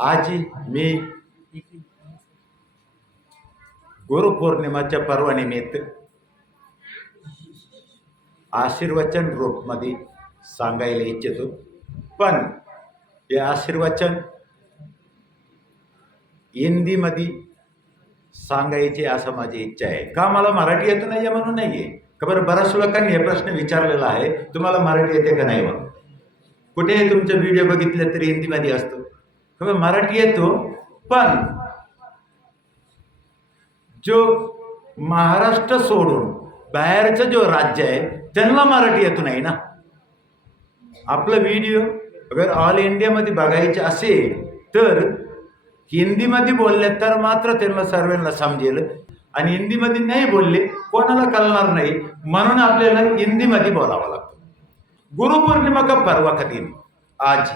आज मी गुरुपौर्णिमाच्या पर्वानिमित्त आशीर्वचन रूपमध्ये सांगायला इच्छितो. पण हे आशीर्वचन हिंदीमध्ये सांगायचे असं माझी इच्छा आहे. का मला मराठी येत नाही म्हणून नाही आहे. खबर बऱ्याच लोकांनी हे प्रश्न विचारलेला आहे, तुम्हाला मराठी येते का नाही म्हणून. कुठेही तुमचे व्हिडिओ बघितले तरी हिंदीमध्ये असतो. खबर मराठी येतो, पण जो महाराष्ट्र सोडून बाहेरचं जो राज्य आहे त्यांना मराठी येत नाही ना. आपलं व्हिडिओ अगर ऑल इंडियामध्ये बघायचे असेल तर हिंदीमध्ये बोलले तर मात्र त्यांना सर्वांना समजेल, आणि हिंदीमध्ये नहीं बोलले कोणाला कळणार नहीं, म्हणून आपल्याला हिंदीमध्ये बोलावं लागतं. गुरुपूर्णिमा का पर्व का दिन आज,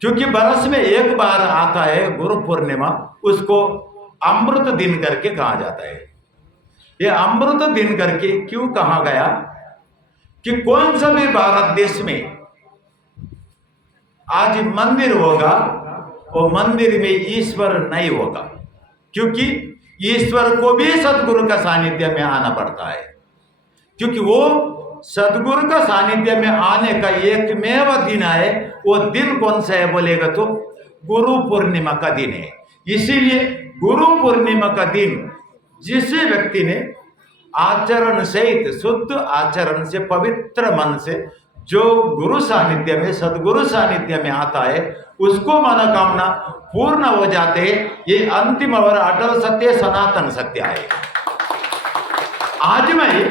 क्योंकि बरस में एक बार आता है गुरुपूर्णिमा, उसको अमृत दिन करके कहा जाता है. ये अमृत दिन करके क्यों कहा गया कि कौन सा भी भारत देश में आज मंदिर होगा और मंदिर में ईश्वर नहीं होगा, क्योंकि ईश्वर को भी सदगुरु का सानिध्य में आना पड़ता है. क्योंकि वो सदगुरु का सानिध्य में आने का एकमेव दिन है. वो दिन कौन सा है बोलेगा तो गुरु पूर्णिमा का दिन है. इसीलिए गुरु पूर्णिमा का दिन जिस व्यक्ति ने आचरण सहित शुद्ध आचरण से पवित्र मन से जो गुरु सानिध्य में सदगुरु सानिध्य में आता है उसको मनोकामना पूर्ण हो जाते हैं. ये अंतिम और अटल सत्य सनातन सत्य है. आज मैं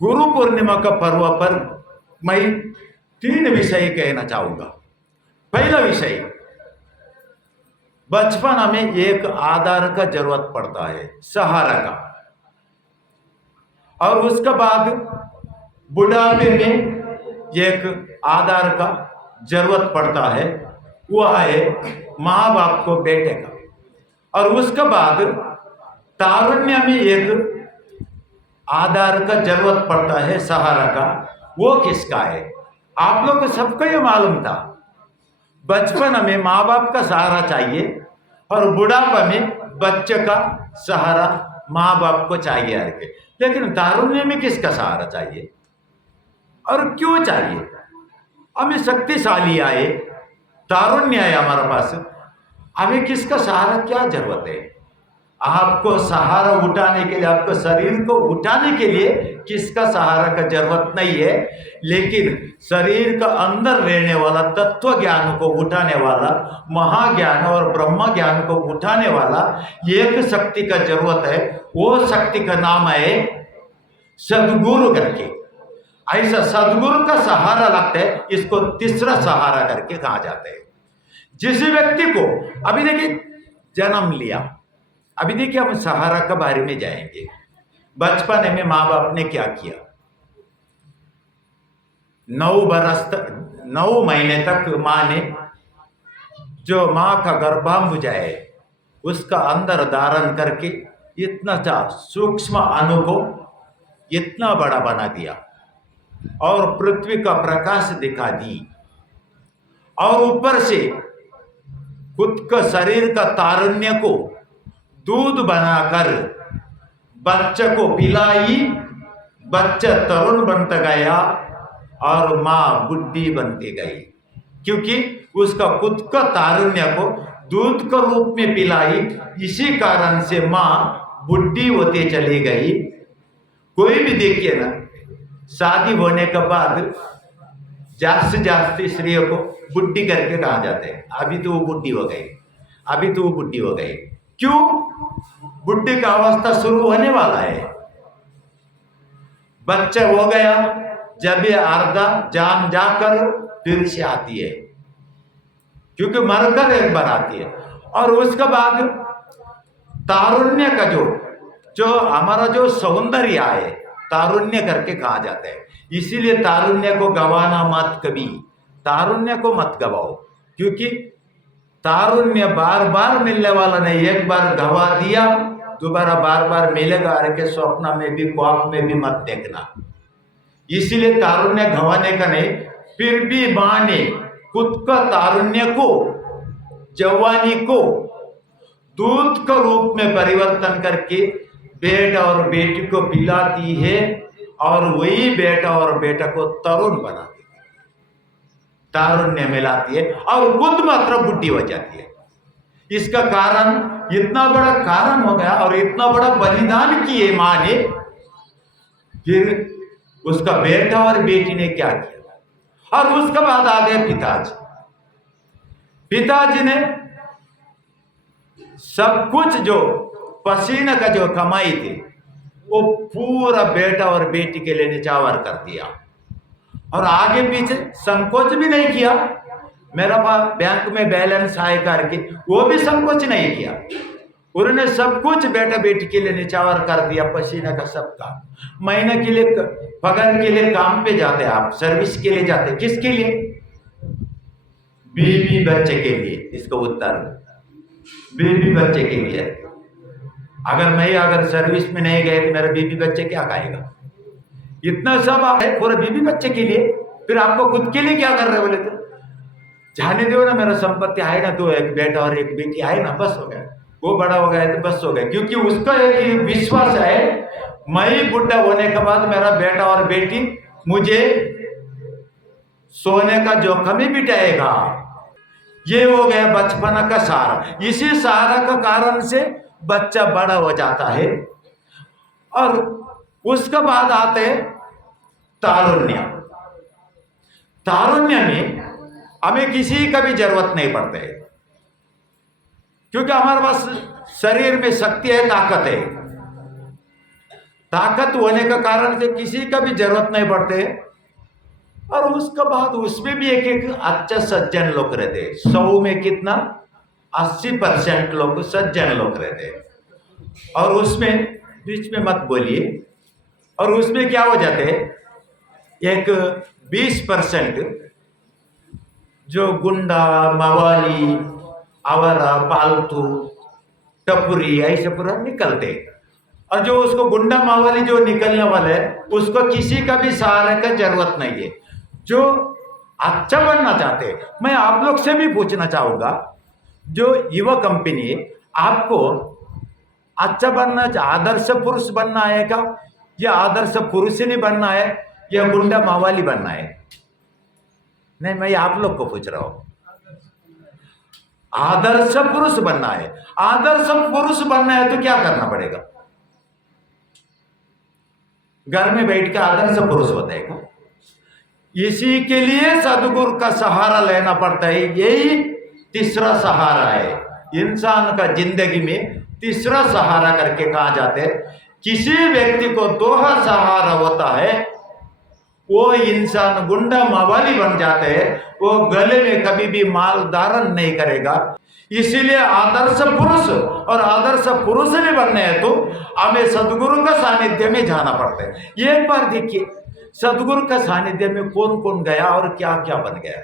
गुरु पूर्णिमा का पर्व पर मैं 3 विषय कहना चाहूंगा. पहला विषय, बचपन में एक आधार का जरूरत पड़ता है, सहारा का, और उसके बाद बुढ़ापे में एक आधार का जरूरत पड़ता है, वह है माँ बाप को बेटे का, और उसके बाद तारुण्य में एक आधार का जरूरत पड़ता है सहारा का. वो किसका है? आप लोग को सबको ये मालूम था, बचपन में माँ बाप का सहारा चाहिए और बुढ़ापा में बच्चे का सहारा माँ बाप को चाहिए. लेकिन तारुण्य में किसका सहारा चाहिए और क्यों चाहिए? हमें शक्तिशाली आए, तारुण्य है हमारे पास, हमें किसका सहारा क्या जरूरत है? आपको सहारा उठाने के लिए, आपको शरीर को उठाने के लिए किसका सहारा का जरूरत नहीं है, लेकिन शरीर का अंदर रहने वाला तत्व ज्ञान को उठाने वाला, महाज्ञान और ब्रह्म ज्ञान को उठाने वाला एक शक्ति का जरूरत है. वो शक्ति का नाम है सदगुरु करके. ऐसा सदगुरु का सहारा लगता है, इसको तीसरा सहारा करके कहा जाता है. जिस व्यक्ति को अभी देखिए जन्म लिया, अभी देखिए हम सहारा के बारे में जाएंगे. बचपन में माँ बाप ने क्या किया? 9 महीने तक माँ ने जो माँ का गर्भांबुज है उसका अंदर धारण करके इतना सा सूक्ष्म अणु को इतना बड़ा बना दिया और पृथ्वी का प्रकाश दिखा दी, और ऊपर से खुद का शरीर का तारुण्य को दूध बनाकर बच्चे को पिलाई. बच्चा तरुण बनता गया और माँ बुढ़ी बनती गई, क्योंकि उसका खुद का तारुण्य को दूध के रूप में पिलाई. इसी कारण से माँ बुढ़ी होते चली गई. कोई भी देखिए ना, शादी होने के बाद जास्ती स्त्रियों को बुढ़ी करके कहा जाता है, अभी तो वो बुढ़ी हो गई, अभी तो वो बुढ़ी हो गई. क्यों? बुढ़े का अवस्था शुरू होने वाला है. बच्चा हो गया, जब ये अर्धा जान जाकर फिर से आती है, क्योंकि मरकर एक बार आती है. और उसके बाद तारुण्य का जो हमारा जो सौंदर्य है तारुण्य करके कहा जाता है. इसीलिए तारुण्य को गवाना मत, कभी तारुण्य को मत गवाओ, क्योंकि तारुण्य बार बार मिलने वाला नहीं. एक बार गवा दिया दोबारा बार बार मिलेगा के स्वप्न में भी ख्वाब में भी मत देखना. इसलिए तारुण्य गंवाने का नहीं, फिर भी मां ने खुद का तारुण्य को, जवानी को दूध का रूप में परिवर्तन करके बेटा और बेटी को पिलाती है, और वही बेटा और बेटा को तरुण बनाती है, तारुण्य मिलाती है, और खुद मात्र बुढ़ी हो जाती है। इसका कारण, इतना बड़ा कारण हो गया और इतना बड़ा बलिदान किए मां ने, फिर उसका बेटा और बेटी ने क्या किया। और उसके बाद आ गए पिताजी। पिताजी ने सब कुछ जो पसीने का जो कमाई थी वो पूरा बेटा और बेटी के लिए निछावर कर दिया, और आगे पीछे संकोच भी नहीं किया। मेरा बैंक में बैलेंस आए करके वो भी संकोच नहीं किया। उन्होंने सब कुछ बेटा बेटी के लिए निछावर कर दिया, पसीने का सबका। महीने के लिए, पगार के लिए काम पे जाते, आप सर्विस के लिए जाते, किसके लिए? बीवी बच्चे के लिए। इसका उत्तर बीवी बच्चे के लिए। अगर सर्विस में नहीं गए तो मेरा बीवी बच्चे क्या खाएगा? इतना सब आप है पूरा बीवी बच्चे के लिए, फिर आपको खुद के लिए क्या कर रहे बोले तो जाने दो ना, मेरा संपत्ति आए ना, तो एक बेटा और एक बेटी आए ना, बस हो गया। वो बड़ा हो गया तो बस हो गया, क्योंकि उसका एक विश्वास है, मैं बुढ़ा होने के बाद मेरा बेटा और बेटी मुझे सोने का जोखिम ही बिठाएगा। ये हो गया बचपना का सहारा। इसी सहारा का कारण से बच्चा बड़ा हो जाता है, और उसके बाद आते तारुण्य। तारुण्य में हमें किसी का भी जरूरत नहीं पड़ते, क्योंकि हमारे पास शरीर में शक्ति है, ताकत है। ताकत होने का कारण से किसी का भी जरूरत नहीं पड़ते। और उसके बाद उसमें भी एक अच्छा सज्जन लोग रहते। 100 में कितना 80% लोग सज्जन लोग रहते, और उसमें बीच में मत बोलिए। और उसमें क्या हो जाते, एक 20% जो गुंडा, मवाली, आवारा, पालतू, टपुरी ऐसे पूरा निकलते। और जो उसको गुंडा मावाली जो निकलने वाले है, उसको किसी का भी सहारे का जरूरत नहीं है। जो अच्छा बनना चाहते हैं, मैं आप लोग से भी पूछना चाहूंगा, जो युवा कंपनी आपको अच्छा बनना, आदर्श पुरुष बनना है क्या, या आदर्श पुरुष नहीं बनना है, या गुंडा मावाली बनना है? नहीं, मैं आप लोग को पूछ रहा हूं। आदर्श पुरुष बनना है। आदर्श पुरुष बनना है तो क्या करना पड़ेगा? घर में बैठ के आदर्श पुरुष होता है क्या? इसी के लिए सदगुरु का सहारा लेना पड़ता है। यही तीसरा सहारा है इंसान का। जिंदगी में तीसरा सहारा करके कहा जाते हैं। किसी व्यक्ति को दोहा सहारा होता है, वो इंसान गुंडा मावाली बन जाते हैं, वो गले में कभी भी माल धारण नहीं करेगा। इसीलिए आदर्श पुरुष और आदर्श पुरुष भी बनने हैं तो हमें सदगुरु का सानिध्य में जाना पड़ता है। एक बार देखिए, सदगुरु का सानिध्य में कौन कौन गया और क्या क्या बन गया।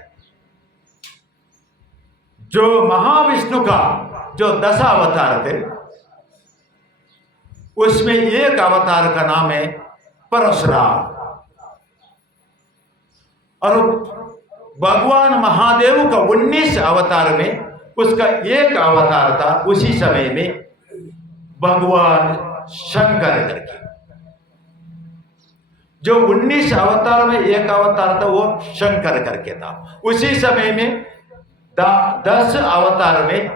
जो महाविष्णु का जो 10 अवतार थे, उसमें एक अवतार का नाम है परशुराम, और भगवान महादेव का 19 अवतार में उसका एक अवतार था। उसी समय में भगवान शंकर करके, जो 19 अवतार में एक अवतार था वो शंकर करके था। उसी समय में 10 अवतार में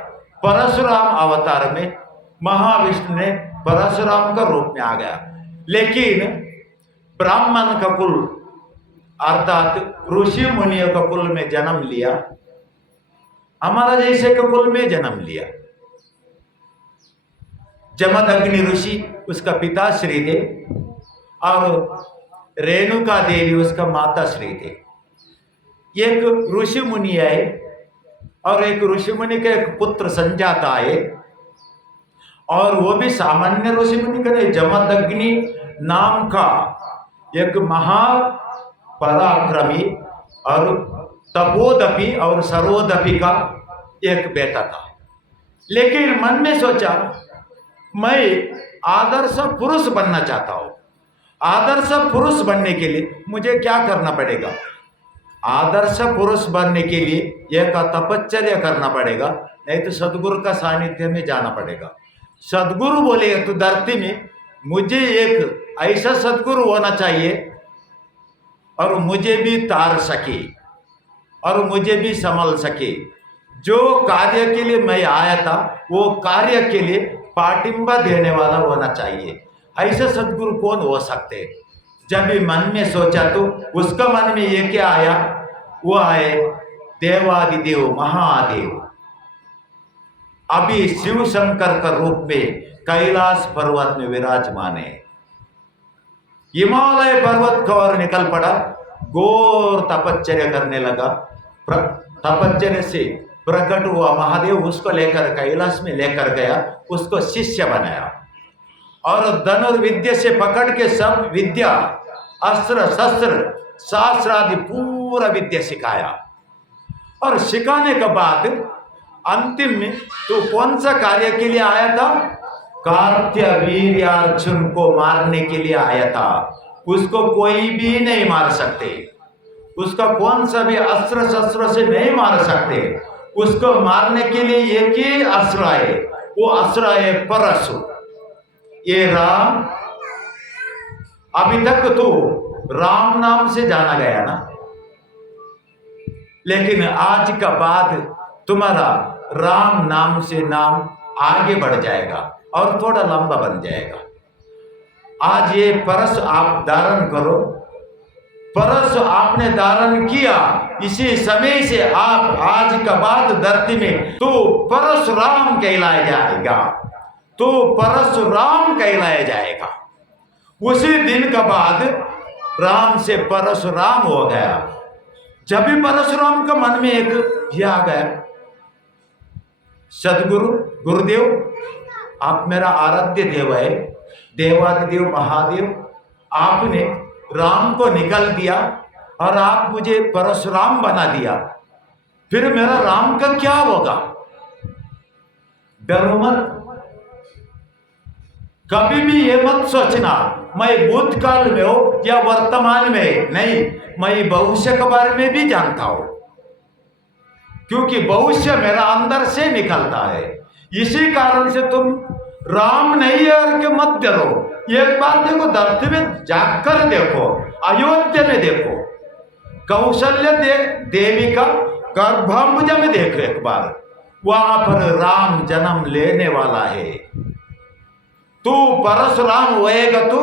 परशुराम अवतार में महाविष्णु ने परशुराम का रूप में आ गया। लेकिन ब्राह्मण का कुल अर्थात ऋषि मुनियों का कुल में जन्म लिया, हमारा जैसे का कुल में जन्म लिया। जमदग्नि ऋषि उसका पिता श्री थे, और रेणुका देवी उसका माता श्री थे। एक ऋषि मुनि आए, और एक ऋषि मुनि का एक पुत्र संजाता आए, और वो भी सामान्य ऋषि मुनि का नहीं, जमदग्नि नाम का एक महापराक्रमी और तपोदपी और सर्वोदपी का एक बेटा था। लेकिन मन में सोचा, मैं आदर्श पुरुष बनना चाहता हूं, आदर्श पुरुष बनने के लिए मुझे क्या करना पड़ेगा? आदर्श पुरुष बनने के लिए एक तपश्चर्या करना पड़ेगा, नहीं तो सदगुरु का सानिध्य में जाना पड़ेगा। सदगुरु बोले तो धरती में मुझे एक ऐसा सदगुरु होना चाहिए और मुझे भी तार सके और मुझे भी संभल सके। जो कार्य के लिए मैं आया था वो कार्य के लिए पाटिंबा देने वाला होना चाहिए। ऐसे सदगुरु कौन हो सकते? जब भी मन में सोचा तो उसका मन में ये क्या आया? वो आए देवादिदेव महादेव, अभी शिव शंकर का रूप में कैलाश पर्वत में विराजमान है। हिमालय पर्वत की ओर निकल पड़ा, घोर तपश्चर्या करने लगा। तपश्चर्या से प्रकट हुआ महादेव, उसको लेकर कैलाश में लेकर गया, उसको शिष्य बनाया और धनुर्विद्या से पकड़ के सब विद्या, अस्त्र शस्त्र शास्त्र आदि पूरा विद्या सिखाया। और सिखाने के बाद अंतिम में तो कौन सा कार्य के लिए आया था? कार्त्यवीर्यार्जुन को मारने के लिए आया था। उसको कोई भी नहीं मार सकते, उसका कौन सा भी अस्त्र शस्त्र से नहीं मार सकते। उसको मारने के लिए एक ही अस्त्र है, वो अस्त्र है परशु। ये राम, अभी तक तो राम नाम से जाना गया ना, लेकिन आज का बाद तुम्हारा राम नाम से नाम आगे बढ़ जाएगा और थोड़ा लंबा बन जाएगा। आज ये परस आप धारण करो, परस आपने धारण किया, इसी समय से आप आज का बाद धरती में तो परशुराम कहलाया जाएगा, तो परशुराम कहलाया जाएगा। उसी दिन का बाद राम से परशुराम हो गया। जब भी परशुराम का मन में एक ये आ गया, सदगुरु गुरुदेव आप मेरा आराध्य देव है, देवादिदेव महादेव, आपने राम को निकल दिया और आप मुझे परशुराम बना दिया, फिर मेरा राम का क्या होगा? डरो मत, कभी भी ये मत सोचना मैं भूतकाल में हो या वर्तमान में नहीं, मैं भविष्य के बारे में भी जानता हूं, क्योंकि भविष्य मेरा अंदर से निकलता है। इसी कारण से तुम राम नहीं है के मत डरो। एक बार देखो, धरती में जाकर देखो, अयोध्या में देखो, कौशल्य देवी का गर्भांबुज में देखो एक बार, वहां पर राम जन्म लेने वाला है। तू परशुराम होएगा तो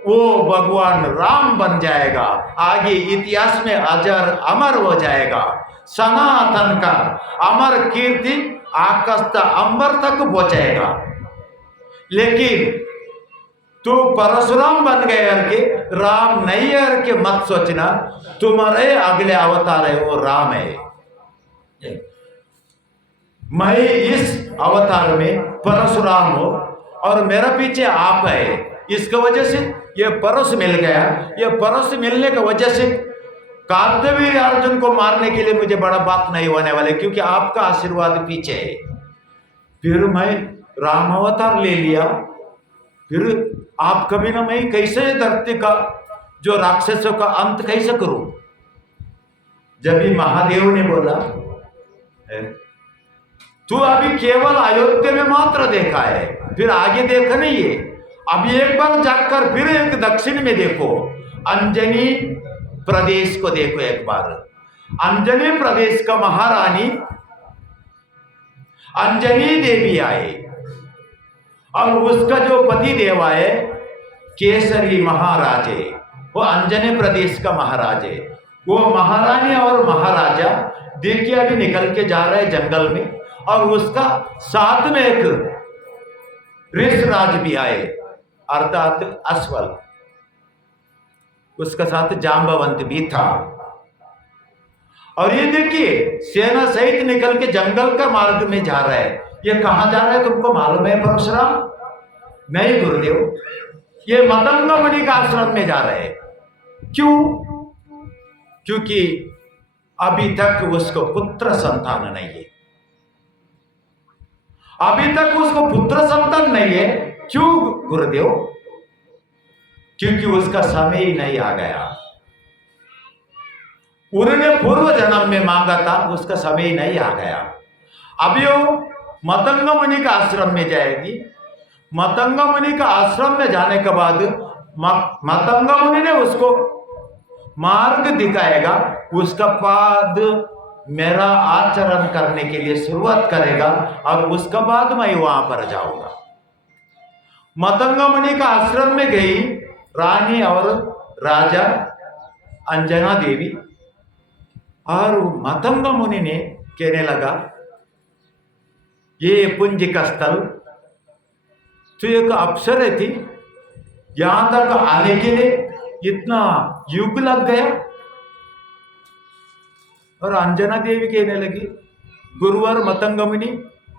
वो भगवान राम बन जाएगा, आगे इतिहास में अजर अमर हो जाएगा। सनातन का अमर कीर्ति आकाश तक अंबर तक पहुंचेगा। लेकिन तू परशुराम बन गए करके राम नहीं है करके मत सोचना, तुम्हारे अगले अवतार है वो राम है। मैं इस अवतार में परशुराम हूं और मेरा पीछे आप है, इसका वजह से ये परश मिल गया। ये परश मिलने की वजह से कार्तवीर अर्जुन को मारने के लिए मुझे बड़ा बात नहीं होने वाले, क्योंकि आपका आशीर्वाद पीछे है। फिर मैं राम अवतार ले लिया, फिर आप कभी ना मैं कैसे धरती का जो राक्षसों का अंत कैसे करूं? जब भी महादेव ने बोला तू अभी केवल अयोध्या में मात्र देखा है, फिर आगे देखा नहीं है, अभी एक बार जाकर फिर एक दक्षिण में देखो, अंजनी प्रदेश को देखो एक बार। अंजनी प्रदेश का महारानी अंजनी देवी आए और उसका जो पति देव है केसरी महाराज है, वो अंजनी प्रदेश का महाराज है। वो महारानी और महाराजा देखिए अभी निकल के जा रहे जंगल में, और उसका साथ में एक ऋषराज भी आए अर्थात अश्वल, उसका साथ जांबवंत भी था। और ये देखिए सेना सहित निकल के जंगल का मार्ग में जा रहा है। ये कहां जा रहा है तुमको मालूम है परशुराम? नहीं गुरुदेव, ये मतंग मुनि का आश्रम में जा रहे हैं। क्यों? क्योंकि अभी तक उसको पुत्र संतान नहीं है, अभी तक उसको पुत्र संतान नहीं है। क्यों गुरुदेव? क्योंकि उसका समय ही नहीं आ गया। उन्होंने पूर्व जन्म में मांगा था, उसका समय ही नहीं आ गया। अभी वो मतंग मुनि का आश्रम में जाएगी। मतंग मुनि का आश्रम में जाने के बाद मतंग मुनि ने उसको मार्ग दिखाएगा। उसका बाद मेरा आचरण करने के लिए शुरुआत करेगा और उसके बाद मैं वहां पर जाऊंगा। मतंग मुनि का आश्रम में गई रानी और राजा अंजना देवी, और मतंग मुनि ने कहने लगा, ये पुंज का स्थल तो एक अप्सरा थी, यहां तक आने के लिए इतना युग लग गया। और अंजना देवी कहने लगी, गुरुवर मतंग मुनि,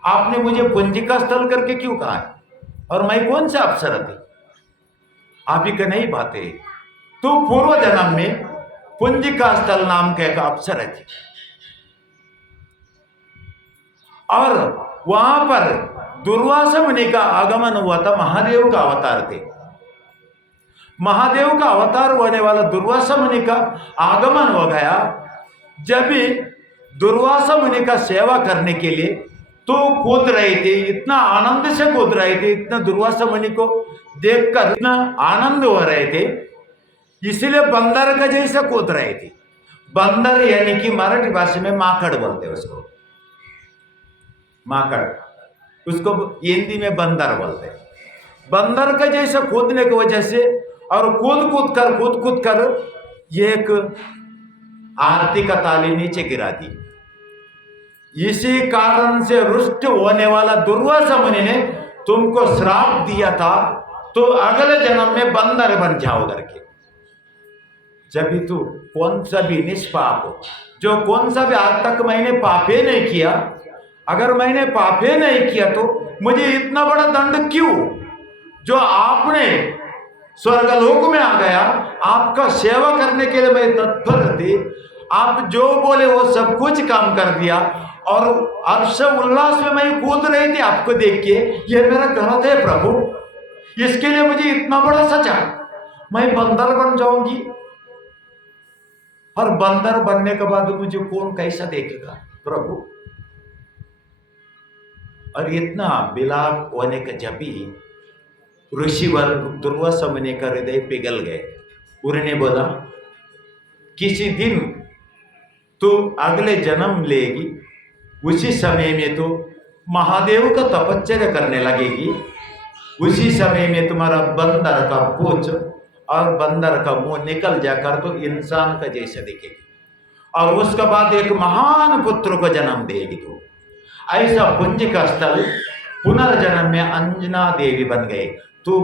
आपने मुझे पुंज का स्थल करके क्यों कहा है, और मैं कौन सा अप्सरा थी, आप ही का नहीं बातें। तो पूर्व जन्म में पुंज का स्थल नाम का एक अप्सरा थी, और वहां पर दुर्वासा मुनि का आगमन हुआ था। महादेव का अवतार थे। महादेव का अवतार होने वाला दुर्वासा मुनि का आगमन हो गया। जब भी दुर्वासा मुनि का सेवा करने के लिए तो कूद रहे थे, इतना आनंद से कूद रहे थे, इतना दुर्वासा मुनि को देखकर इतना आनंद हो रहे थे, इसलिए बंदर का जैसा कूद रहे थे। बंदर यानी कि मराठी भाषा में माकड़ बोलते हैं उसको, माकड़, उसको हिंदी में बंदर बोलते हैं। बंदर का जैसा कूदने की वजह से और कूद कूद कर ये एक आरती का ताली नीचे गिरा दी। इसी कारण से रुष्ट होने वाला दुर्वासा मुनि ने तुमको श्राप दिया था, तो अगले जन्म में बंदर बन जाओ करके। जब भी तू कौन सा भी निष्पाप हो, जो कौन सा भी आज तक मैंने पापे नहीं किया, अगर मैंने पापे नहीं किया तो मुझे इतना बड़ा दंड क्यों? जो आपने स्वर्गलोक में आ गया, आपका सेवा करने के लिए मैं तत्पर थी, आप जो बोले वो सब कुछ काम कर दिया, और हर्ष उल्लास में मैं कूद रही थी आपको देख के। ये मेरा गलत है प्रभु, इसके लिए मुझे इतना बड़ा सजा, मैं बंदर बन जाऊंगी, और बंदर बनने के बाद मुझे कौन कैसा देखेगा प्रभु। और इतना विलाप होने का जब भी ऋषिवर दुर्वासा मुनि का हृदय पिघल गए। उन्होंने बोला, किसी दिन तो अगले जन्म लेगी, उसी समय में तो महादेव का तपश्चर्या करने लगेगी, उसी समय में तुम्हारा बंदर का पूंछ और बंदर का मुंह निकल जाकर तो इंसान का जैसा दिखेगी, और उसके बाद एक महान पुत्र को जन्म देगी। तो ऐसा पुंज का स्थल पुनर्जन्म में अंजना देवी बन गए। तो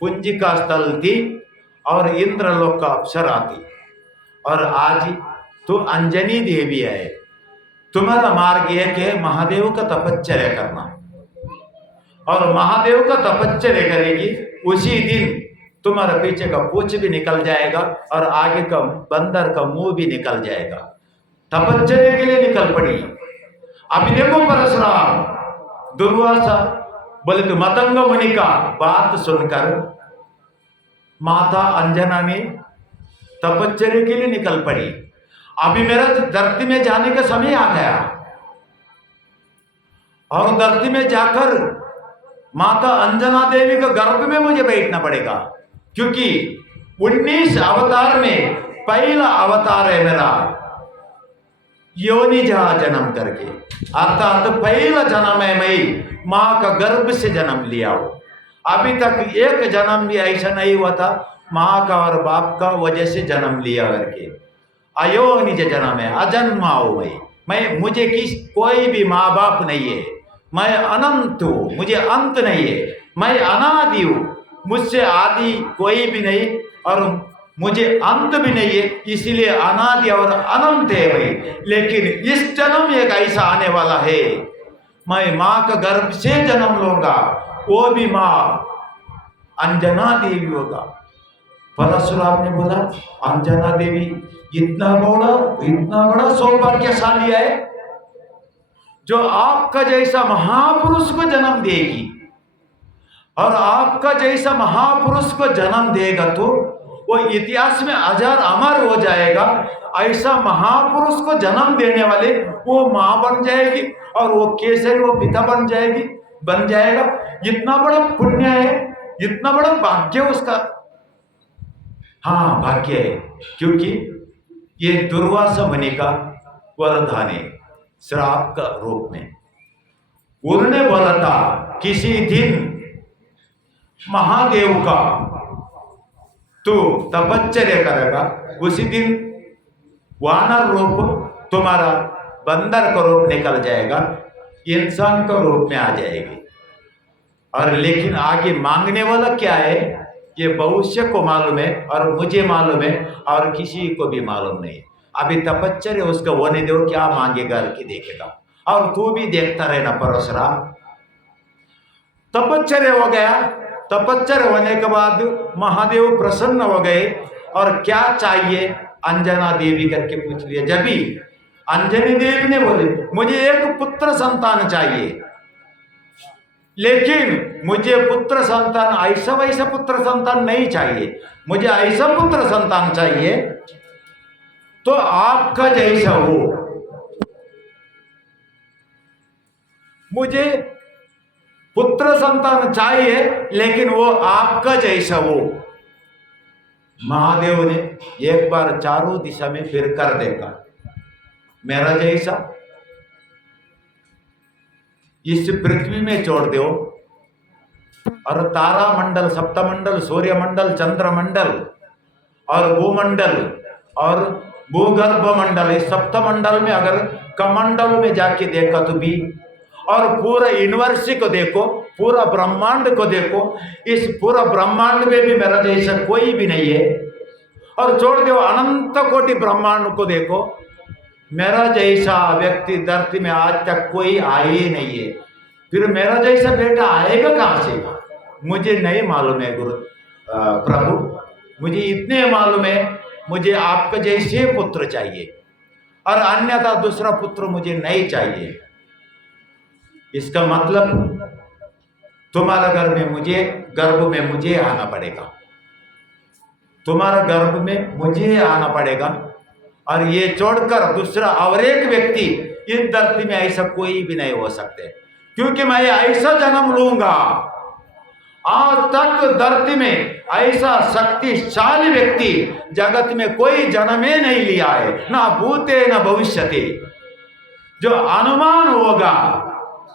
पुंज का स्थल थी और इंद्रलोक का अप्सरा थी, और आज तो अंजनी देवी है। तुम्हारा मार्ग एक है महादेव का तपश्चर्या करना, और महादेव का तपश्चर्या करेगी, उसी दिन तुम्हारा पीछे का पूंछ भी निकल जाएगा और आगे का बंदर का मुंह भी निकल जाएगा। तपश्चर्या के लिए निकल पड़ी। अभी देखो परशुराम, दुर्वासा बोले तो मतंग मुनि का बात सुनकर माता अंजना ने तपश्चर्या के लिए निकल पड़ी। अभी मेरा धरती में जाने का समय आ गया, और धरती में जाकर माता अंजना देवी का गर्भ में मुझे बैठना पड़ेगा, क्योंकि 19 अवतार में पहला अवतार है मेरा योनि जहां जन्म करके, अर्थात पहला जन्म है मैं माँ का गर्भ से जन्म लिया हूं। अभी तक एक जन्म भी ऐसा नहीं हुआ था माँ का और बाप का वजह से जन्म लिया करके। अयोनिज जन्म है, अजन्मा हूं मैं, मुझे कोई भी माँ बाप नहीं है, मैं अनंत हूं, मुझे अंत नहीं है, मैं अनादि हूं, मुझसे आदि कोई भी नहीं और मुझे अंत भी नहीं है, इसीलिए अनादि और अनंत है भाई। लेकिन इस जन्म एक ऐसा आने वाला है, मैं माँ का गर्भ से जन्म लूंगा, वो भी माँ अंजना देवी होगा। परशुराम ने बोला, अंजना देवी इतना बड़ा सौभाग्यशाली है जो आपका जैसा महापुरुष को जन्म देगी। और आपका जैसा महापुरुष को जन्म देगा तो वो इतिहास में अजर अमर हो जाएगा। ऐसा महापुरुष को जन्म देने वाले वो माँ बन जाएगी और वो केसरी वो पिता बन जाएगा। इतना बड़ा पुण्य है, इतना बड़ा भाग्य उसका। हाँ भाग्य है, क्योंकि ये दुर्वासा मुनि का वरदान है श्राप का रूप में। उन्होंने बोला था किसी दिन महादेव का तो तपश्चर्या करेगा, उसी दिन वानर रूप तुम्हारा बंदर का रूप निकल जाएगा, इंसान का रूप में आ जाएगी। और लेकिन आगे मांगने वाला क्या है ये भविष्य को मालूम है और मुझे मालूम है और किसी को भी मालूम नहीं। अभी तपश्चर्या उसका होने दो, क्या मांगेगा कि देखेगा। और तू भी देखता रहना परशुराम। तपश्चर्या हो गया। तपश्चर्या होने के बाद महादेव प्रसन्न हो गए और क्या चाहिए अंजना देवी करके पूछ लिया। जब भी अंजनी देवी ने बोले मुझे एक पुत्र संतान चाहिए, लेकिन मुझे पुत्र संतान ऐसा वैसा पुत्र संतान नहीं चाहिए, मुझे ऐसा पुत्र संतान चाहिए तो आपका जैसा हो। मुझे पुत्र संतान चाहिए लेकिन वो आपका जैसा हो। महादेव ने एक बार चारों दिशा में फिर कर देखा, मेरा जैसा इस पृथ्वी में छोड़ दो और तारा मंडल, सप्तमंडल, सूर्य मंडल, चंद्र मंडल और भूमंडल और भूगर्भ मंडल, इस सप्तमंडल में अगर कमंडल में जाके देखा तो भी, और पूरा यूनिवर्सिटी को देखो, पूरा ब्रह्मांड को देखो, इस पूरा ब्रह्मांड में भी मेरा जैसा कोई भी नहीं है। और छोड़ दो अनंत कोटि ब्रह्मांड को देखो, मेरा जैसा व्यक्ति धरती में आज तक कोई आया ही नहीं है। फिर मेरा जैसा बेटा आएगा कहां से? मुझे नहीं मालूम है गुरु प्रभु, मुझे इतने मालूम है मुझे आपका जैसे पुत्र चाहिए और अन्यथा दूसरा पुत्र मुझे नहीं चाहिए। इसका मतलब तुम्हारा गर्भ में मुझे आना पड़ेगा, तुम्हारा गर्भ में मुझे आना पड़ेगा। और ये छोड़कर दूसरा और एक व्यक्ति इस धरती में ऐसा कोई भी नहीं हो सकते, क्योंकि मैं ऐसा जन्म लूंगा। आज तक धरती में ऐसा शक्तिशाली व्यक्ति जगत में कोई जन्म ही नहीं लिया है, ना भूते न भविष्यते। जो अनुमान होगा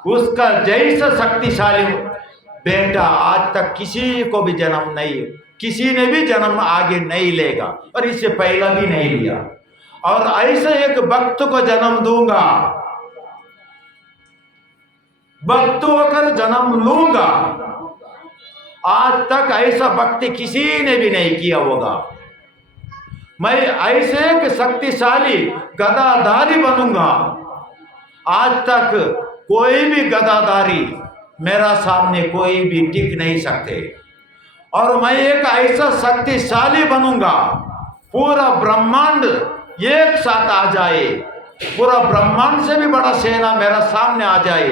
उसका जैसा शक्तिशाली बेटा आज तक किसी को भी जन्म नहीं, किसी ने भी जन्म आगे नहीं लेगा और इससे पहला भी नहीं लिया। और ऐसे एक भक्त को जन्म दूंगा, भक्त होकर जन्म लूंगा। आज तक ऐसा भक्ति किसी ने भी नहीं किया होगा। मैं ऐसे एक शक्तिशाली गदाधारी बनूंगा, आज तक कोई भी गदाधारी मेरा सामने कोई भी टिक नहीं सकते। और मैं एक ऐसा शक्तिशाली बनूंगा, पूरा ब्रह्मांड एक साथ आ जाए, पूरा ब्रह्मांड से भी बड़ा सेना मेरा सामने आ जाए,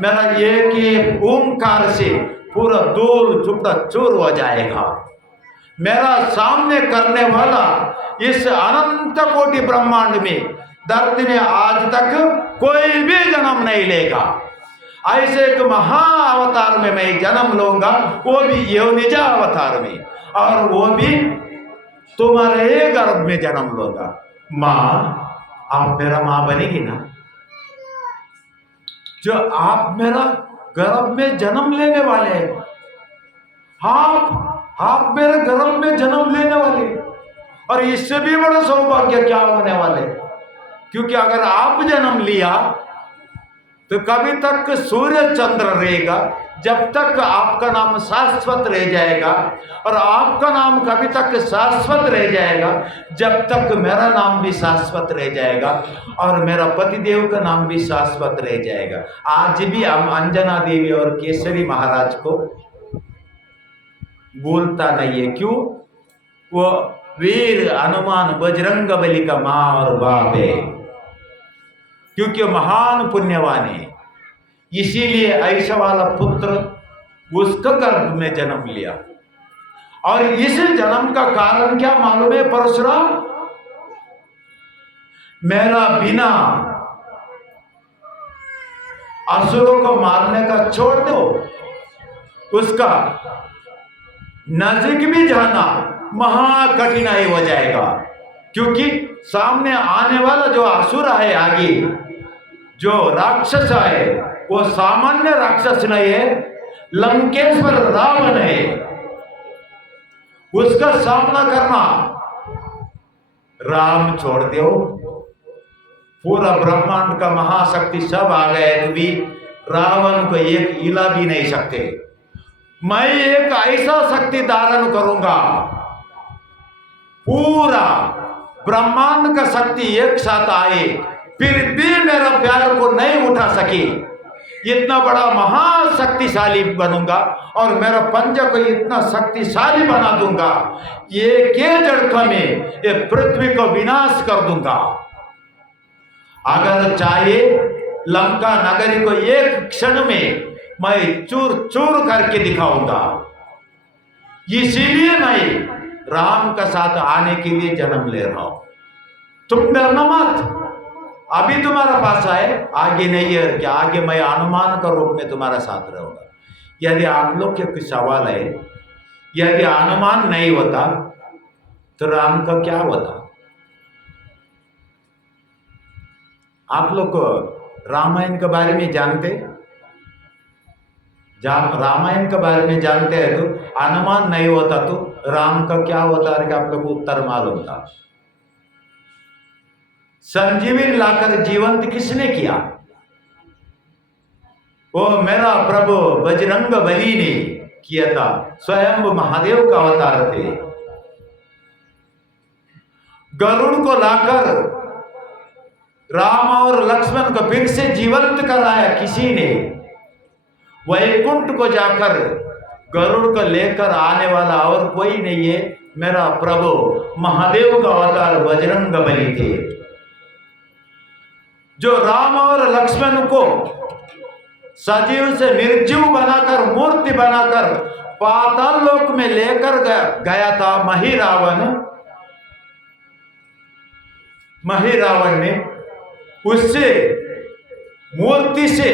मेरा एक ही ओंकार से पूरा धूल टुकड़ा चूर हो जाएगा। मेरा सामने करने वाला इस अनंत कोटि ब्रह्मांड में धरती में आज तक कोई भी जन्म नहीं लेगा। ऐसे एक महाअवतार में मैं जन्म लूंगा, वो भी योनिजा अवतार में, और वो भी तुम्हारे गर्भ में जन्म लूंगा। माँ आप मेरा माँ बनेगी ना? जो आप मेरा गर्भ में जन्म लेने वाले हैं, आप मेरे गर्भ में जन्म लेने वाले, और इससे भी बड़ा सौभाग्य क्या होने वाले? क्योंकि अगर आप जन्म लिया तो कभी तक सूर्य चंद्र रहेगा, जब तक आपका नाम शाश्वत रह जाएगा, और आपका नाम कभी तक शाश्वत रह जाएगा जब तक मेरा नाम भी शाश्वत रह जाएगा, और मेरा पतिदेव का नाम भी शाश्वत रह जाएगा। आज भी हम अंजना देवी और केसरी महाराज को भूलता नहीं है। क्यों? वो वीर हनुमान बजरंग बली का माँ और बाप है, क्योंकि महान पुण्यवान है। इसीलिए ऐसा वाला पुत्र उसका गर्भ में जन्म लिया। और इस जन्म का कारण क्या मालूम है परशुराम? मेरा बिना असुरों को मारने का छोड़ दो, उसका नजदीक भी जाना महा कठिनाई हो जाएगा। क्योंकि सामने आने वाला जो असुर है, आगे जो राक्षस है, वो सामान्य राक्षस नहीं है, लंकेश्वर रावण है। उसका सामना करना राम छोड़ दो, पूरा ब्रह्मांड का महाशक्ति सब आ गए तो भी रावण को एक हिला भी नहीं सकते। मैं एक ऐसा शक्ति धारण करूंगा, पूरा ब्रह्मांड का शक्ति एक साथ आए फिर भी मेरा प्यार को नहीं उठा सके, इतना बड़ा महाशक्तिशाली बनूंगा और मेरा पंजा को इतना शक्तिशाली बना दूंगा, एक झटके में ये पृथ्वी को विनाश कर दूंगा। अगर चाहे लंका नगरी को एक क्षण में मैं चूर चूर करके दिखाऊंगा। इसीलिए मैं राम का साथ आने के लिए जन्म ले रहा हूं। तुम डरना मत, अभी तुम्हारा पास आए, आगे नहीं है क्या? आगे मैं अनुमान का रूप में तुम्हारा साथ रहूंगा। यदि आप लोग के कुछ सवाल है, यदि अनुमान नहीं होता तो राम का क्या होता? आप लोग रामायण के बारे में जानते, रामायण के बारे में जानते हैं तो अनुमान नहीं होता तो राम का क्या होता है कि आप लोग को उत्तर मालूम था। संजीवनी लाकर जीवंत किसने किया? वो मेरा प्रभु बजरंग बली ने किया था, स्वयं महादेव का अवतार थे। गरुड़ को लाकर राम और लक्ष्मण को फिर से जीवंत कराया किसी ने। वैकुंठ को जाकर गरुड़ को लेकर आने वाला और कोई नहीं है, मेरा प्रभु महादेव का अवतार बजरंग बली थे, जो राम और लक्ष्मण को सजीव से निर्जीव बनाकर, मूर्ति बनाकर पाताल लोक में लेकर गया था महिरावण ने। उससे मूर्ति से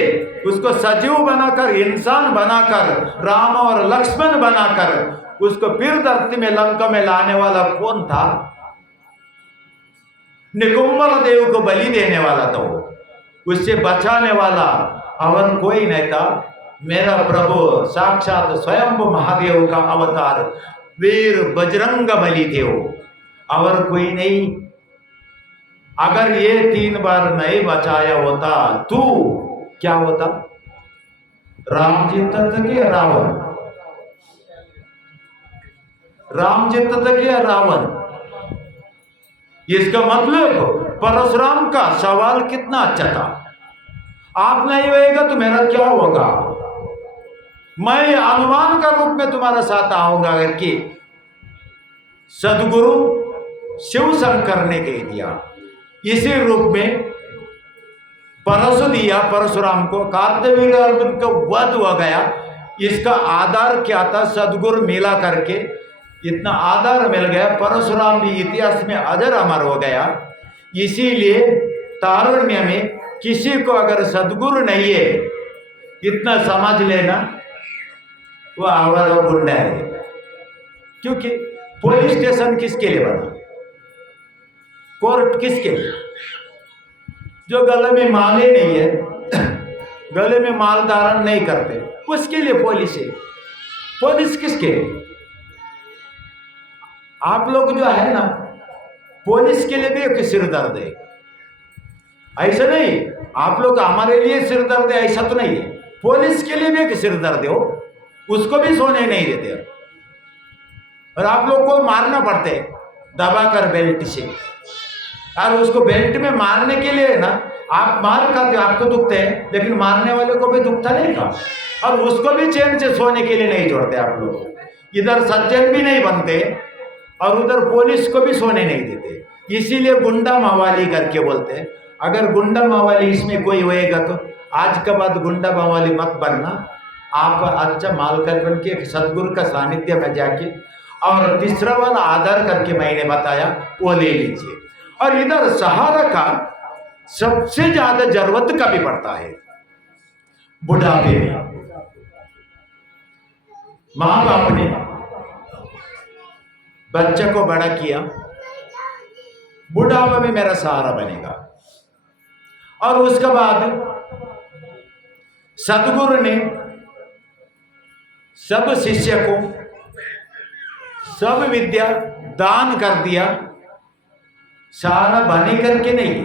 उसको सजीव बनाकर, इंसान बनाकर, राम और लक्ष्मण बनाकर उसको फिर धरती में लंका में लाने वाला कौन था? निकुंभल देव को बलि देने वाला था वो, उससे बचाने वाला और कोई नहीं था। मेरा प्रभु साक्षात स्वयं महादेव का अवतार वीर बजरंग बली थे वो, और कोई नहीं। अगर ये 3 बार नहीं बचाया होता तो क्या होता? राम जीतता था कि रावण? राम जीतता था कि रावण? इसका मतलब परशुराम का सवाल कितना अच्छा था। आप नहीं होएगा तो मेरा क्या होगा? मैं अनुमान का रूप में तुम्हारा साथ आऊंगा। अगर कि सदगुरु शिव शंकर ने कह दिया, इसी रूप में परशु दिया परशुराम को, कार्तवीर्य अर्जुन का वध हो गया। इसका आधार क्या था? सदगुरु मिला करके इतना आधार मिल गया, परशुराम भी इतिहास में अजर अमर हो गया। इसीलिए तारुण्य में किसी को अगर सदगुरु नहीं है, इतना समझ लेना वो आवारा गुंडा है। क्योंकि पुलिस स्टेशन किसके लिए बना? कोर्ट किसके लिए? जो गले में माले नहीं है, गले में माल धारण नहीं करते, उसके लिए पुलिस है। पुलिस किसके लिए? आप लोग जो है ना, पुलिस के लिए भी एक सिर दर्द है। ऐसा नहीं आप लोग हमारे लिए सिर दर्द है, ऐसा तो नहीं है। पुलिस के लिए भी एक सिर दर्द हो, उसको भी सोने नहीं देते और आप लोग को मारना पड़ते दबाकर बेल्ट से। और उसको बेल्ट में मारने के लिए ना, आप मार खाते हो, आपको दुखते हैं, लेकिन मारने वाले को भी दुखता नहीं का, और उसको भी चैन से सोने के लिए नहीं छोड़ते आप लोग। इधर सज्जन भी नहीं बनते और उधर पुलिस को भी सोने नहीं देते। इसीलिए गुंडा मावाली करके बोलते हैं। अगर गुंडा मावाली इसमें कोई होएगा तो आज के बाद गुंडा मावाली मत बनना, आप अच्छा माल कर बन के सदगुरु का सानिध्य में जाके, और तीसरा वाला आधार करके मैंने बताया वो ले लीजिए। और इधर सहारा का सबसे ज्यादा जरूरत कभी पड़ता है बुढ़ापे में। माँ बाप ने बच्चे को बड़ा किया, बुढ़ापे में मेरा सहारा बनेगा। और उसके बाद सदगुरु ने सब शिष्य को सब विद्या दान कर दिया, सहारा बने करके नहीं,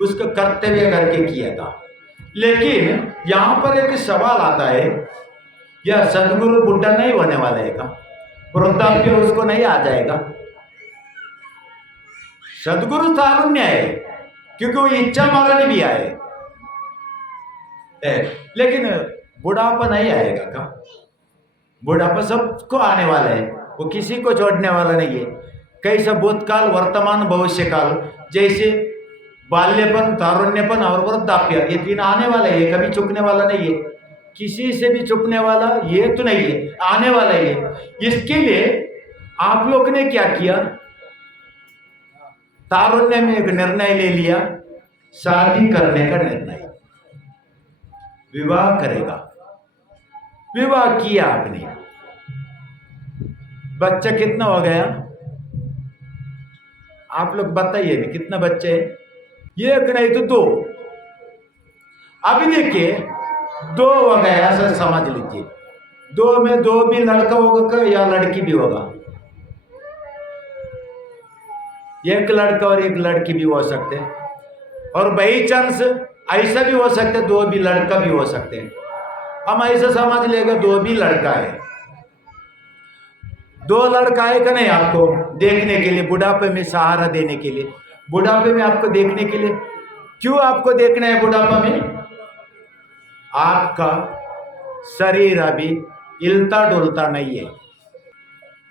उसका कर्तव्य करके किया था। लेकिन यहां पर एक सवाल आता है, यह सदगुरु बुढ़ा नहीं होने वाला है का? वृद्धाप्य उसको नहीं आ जाएगा? सदगुरु तारुण्य है, क्योंकि वो इच्छा मरण भी आए, लेकिन बुढ़ापा नहीं आएगा का? बुढ़ापा सबको आने वाला है, वो किसी को छोड़ने वाला नहीं है। कैसा भूतकाल, वर्तमान, भविष्य काल, जैसे बाल्यपन, तारुण्यपन और वृद्धाप्य, ये तीन आने वाले हैं, कभी चुकने वाला नहीं है, किसी से भी चुकने वाला ये तो नहीं है, आने वाला ही है। इसके लिए आप लोग ने क्या किया, तारुण्य में एक निर्णय ले लिया, शादी करने का निर्णय, विवाह करेगा। विवाह किया आपने, बच्चा कितना हो गया आप लोग बताइए ना, कितना बच्चे हैं? एक नहीं तो दो। अभी देखिए, दो हो गया ऐसा समझ लीजिए, दो में दो भी लड़का होगा या लड़की भी होगा, एक लड़का और एक लड़की भी हो सकते हैं, और बाई चांस ऐसा भी हो सकता है दो भी लड़का भी हो सकते हैं। हम ऐसा समझ लेगा दो भी लड़का है, दो लड़का है का नहीं, आपको देखने के लिए, बुढ़ापे में सहारा देने के लिए, बुढ़ापे में आपको देखने के लिए। क्यों आपको देखना है बुढ़ापा में? आपका शरीर अभी हिलता डुलता नहीं है,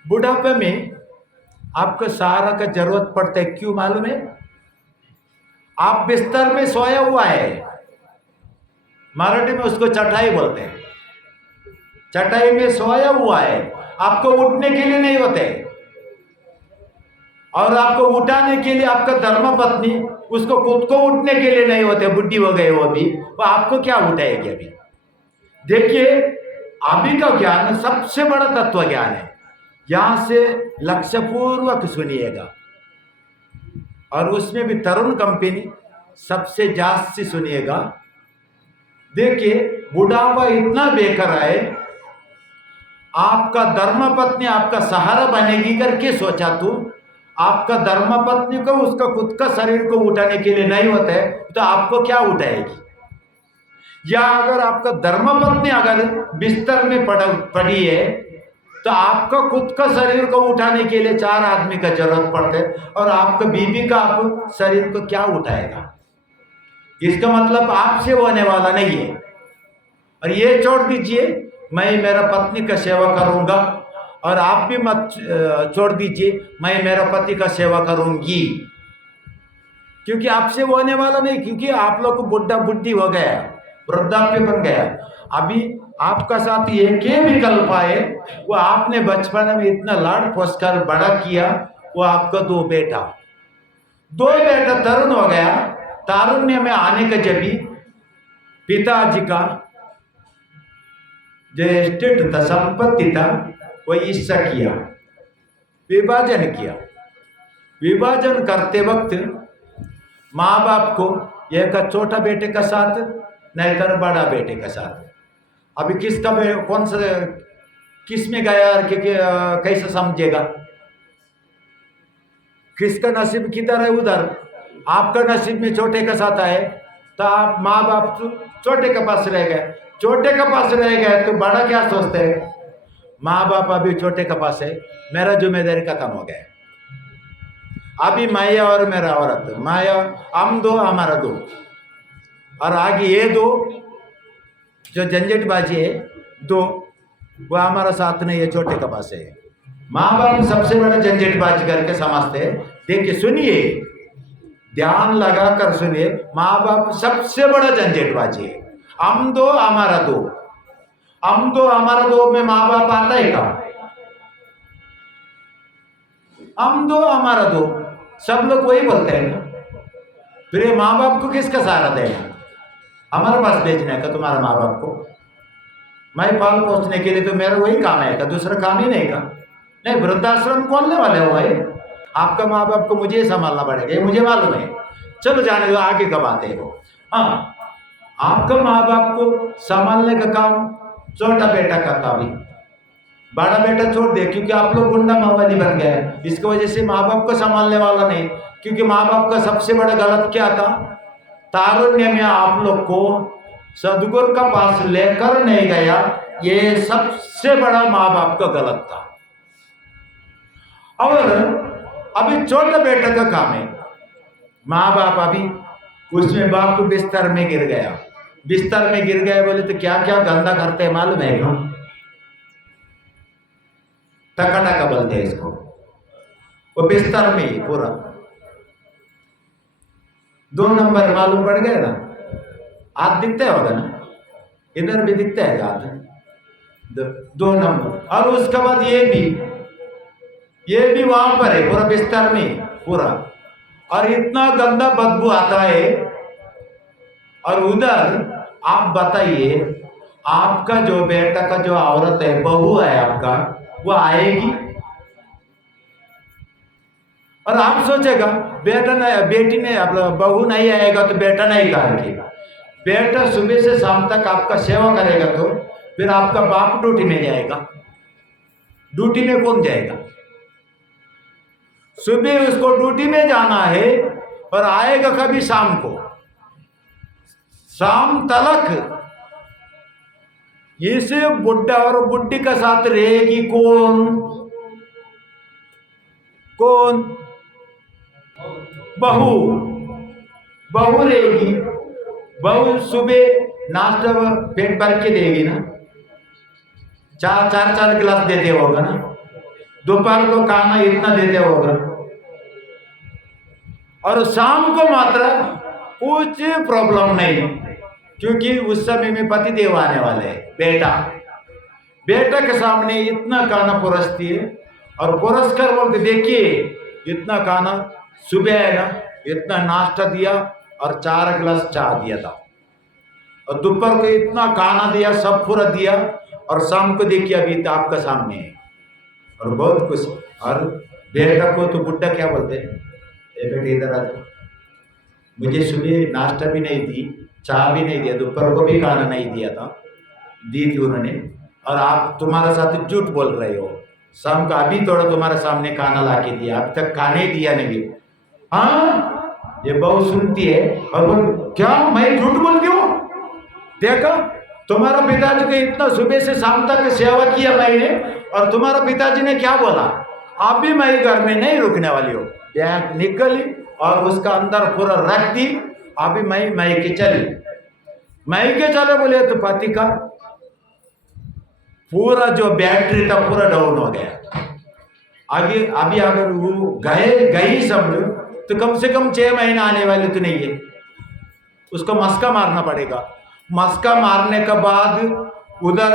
बुढ़ापे में आपको सहारा का जरूरत पड़ता है। क्यों मालूम है? आप बिस्तर में सोया हुआ है, मराठी में उसको चटाई बोलते हैं, चटाई में सोया हुआ है, आपको उठने के लिए नहीं होते, और आपको उठाने के लिए आपका धर्मपत्नी उसको खुद को उठने के लिए नहीं होते, बुढ़ी हो गए वो भी, वो आपको क्या उठाएगी अभी? देखिए, अभी का ज्ञान सबसे बड़ा तत्व ज्ञान है, यहां से लक्ष्य पूर्वक सुनिएगा, और उसमें भी तरुण कंपनी सबसे जास्त सुनिएगा। देखिए, बुढ़ापा इतना बेकार है, आपका धर्मपत्नी आपका सहारा बनेगी करके सोचा तो आपका धर्मपत्नी को उसका खुद का शरीर को उठाने के लिए नहीं होता है, तो आपको क्या उठाएगी? या अगर आपका धर्मपत्नी अगर बिस्तर में पड़ी है, तो आपका खुद का शरीर को उठाने के लिए चार आदमी का जरूरत पड़ता है, और आपका बीवी का आप शरीर को क्या उठाएगा? इसका मतलब आपसे होने वाला नहीं है। और ये छोड़ दीजिए, मैं मेरा पत्नी का सेवा करूंगा, और आप भी मत छोड़ दीजिए, मैं मेरा पति का सेवा करूंगी, क्योंकि आपसे वो होने वाला नहीं, क्योंकि आप लोग को बुढ़ा बुढ़ी हो गया, वृद्धाप्य बन गया। अभी आपका साथ एक ही विकल्प आए, वो आपने बचपन में इतना लाड पोसकर बड़ा किया, वो आपका दो बेटा तरुण हो गया, तारुण्य में आने का जब भी पिताजी का जो एस्टेट था, संपत्ति था, वो हिस्सा किया, विभाजन किया। विभाजन करते वक्त माँ बाप को एक छोटा बेटे का साथ, नहीं तो बड़ा बेटे का साथ, अभी किसका कौन सा किस में गया और कैसे समझेगा? किसका नसीब किधर है उधर। आपका नसीब में छोटे का साथ आए, तो आप माँ बाप छोटे के पास रह गए, छोटे के पास रह गए तो बड़ा क्या सोचते हैं? माँ बाप अभी छोटे के पास है, मेरा जिम्मेदारी खत्म हो गया, अभी माया और मेरा औरत, माया हम दो हमारा दो, और आगे ये दो जो झंझटबाजी है दो, वो हमारा साथ नहीं है, छोटे के पास है। माँ बाप सबसे बड़ा झंझटबाजी करके समझते हैं। देखिए, सुनिए, ध्यान लगाकर सुनिए, माँ बाप सबसे बड़ा झंझटबाजी है, हम दो हमारा दो, हम तो हमारा दो में माँ बाप आता है का? हम दो हमारा दो, सब लोग वही बोलते हैं ना। फिर ये माँ बाप को किसका सहारा देना? हमारे पास भेजना है का तुम्हारा माँ बाप को? मैं पाल पोसने के लिए तो मेरा वही काम है का, दूसरा काम ही नहीं का। नहीं, वृद्धाश्रम खोलने वाले हो भाई, आपका माँ बाप को मुझे संभालना पड़ेगा, ये मुझे मालूम है। चलो जाने दो, आगे कब आते हैं वो। हाँ, आपका माँ बाप को संभालने का काम छोटा बेटा करता भी, बड़ा बेटा छोड़ दे, क्योंकि आप लोग गुंडा मावाली बन गए। इसकी वजह से माँ बाप को संभालने वाला नहीं, क्योंकि माँ बाप का सबसे बड़ा गलत क्या था? तारुण्य में आप लोग को सदगुरु का पास लेकर नहीं गया, ये सबसे बड़ा माँ बाप का गलत था। और अभी छोटा बेटा का काम है, माँ बाप अभी उसमें बाप को बिस्तर में गिर गया, बिस्तर में गिर गए बोले तो क्या क्या गंदा करते हैं मालूम है क्या? टका टका बोलते हैं इसको, वो बिस्तर में ही पूरा 2 नंबर मालूम पड़ गए ना। हाथ दिखता होगा ना, इधर भी दिखता है हाथ, 2 नंबर। और उसके बाद ये भी वहां पर है, पूरा बिस्तर में पूरा, और इतना गंदा बदबू आता है। और उधर आप बताइए, आपका जो बेटा का जो औरत है, बहू है आपका, वो आएगी? और आप सोचेगा बेटा नहीं, बेटी ने, बहू नहीं आएगा तो बेटा नहीं करेगा। बेटा सुबह से शाम तक आपका सेवा करेगा तो फिर आपका बाप ड्यूटी में जाएगा। ड्यूटी में कौन जाएगा? सुबह उसको ड्यूटी में जाना है और आएगा कभी शाम को, शाम तलक इस बुढ़ा और बुढ़ी का साथ रहेगी कौन? कौन? बहू। बहू रहेगी। बहू सुबह नाश्ता पेट भर के देगी ना, 4 गिलास देते होगा ना, दोपहर को खाना इतना देते होगा, और शाम को मात्र कुछ प्रॉब्लम नहीं, क्योंकि उस समय में पति देव आने वाले हैं। बेटा के सामने इतना खाना पुरस्ती है, और पुरस्कार बोलते देखिए इतना खाना, सुबह है ना इतना नाश्ता दिया और 4 गिलास चाय दिया था, और दोपहर को इतना खाना दिया, सब पूरा दिया, और शाम को देखिए अभी तो आपका सामने है, और बहुत कुछ। और बेटा को तो बुढ़ा क्या बोलते हैं, बेटे इधर आ जाओ, मुझे सुबह नाश्ता भी नहीं दी, चाय भी नहीं दिया, दोपहर को भी खाना नहीं दिया था, दी थी उन्होंने, और आप तुम्हारे साथ झूठ बोल रहे हो। शाम का अभी थोड़ा तुम्हारे सामने खाना ला के दिया, अब तक खाने दिया नहीं। हाँ, ये बहू सुनती है और बोल क्या मैं झूठ बोलती हूँ? देखा, तुम्हारा पिताजी को इतना सुबह से शाम तक सेवा किया मैंने, और तुम्हारा पिताजी ने क्या बोला, आप भी मैं घर में नहीं रुकने वाली हो। बैग निकली और उसका अंदर पूरा रख दी, अभी मैं के चले बोले तो पति का पूरा जो बैटरी था पूरा डाउन हो गया। आगे अभी अगर वो गई समझो तो कम से कम 6 महीना आने वाले तो नहीं है, उसको मस्का मारना पड़ेगा। मस्का मारने के बाद उधर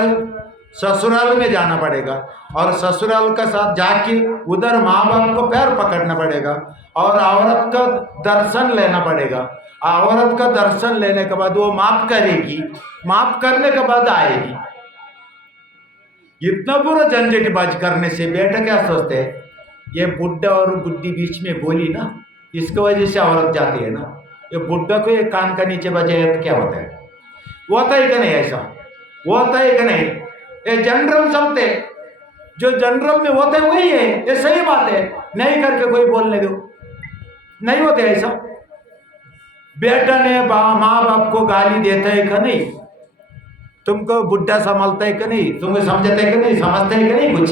ससुराल में जाना पड़ेगा, और ससुराल का साथ जाके उधर माँ बाप को पैर पकड़ना पड़ेगा, और औरत का दर्शन लेना पड़ेगा। औरत का दर्शन लेने के बाद वो माफ करेगी, माफ करने के बाद आएगी। इतना पूरा झंझटबाजी करने से बेटा क्या सोचते हैं, ये बुढ़ा और बुढ़ी बीच में बोली ना, इसकी वजह से औरत जाती है ना। ये बुढ़ा को एक कान का नीचे बजाया तो क्या होता है? होता है कि नहीं? ऐसा होता है कि नहीं? ये जनरल चलते, जो जनरल में होते वही है, ये सही बात है, नहीं करके कोई बोलने दो, नहीं होते ऐसा। बेटा ने माँ बाप को गाली देता है कि नहीं? तुमको बुढ़ा संभालता है कि नहीं? तुमको समझते है कि नहीं? समझते है कि नहीं? कुछ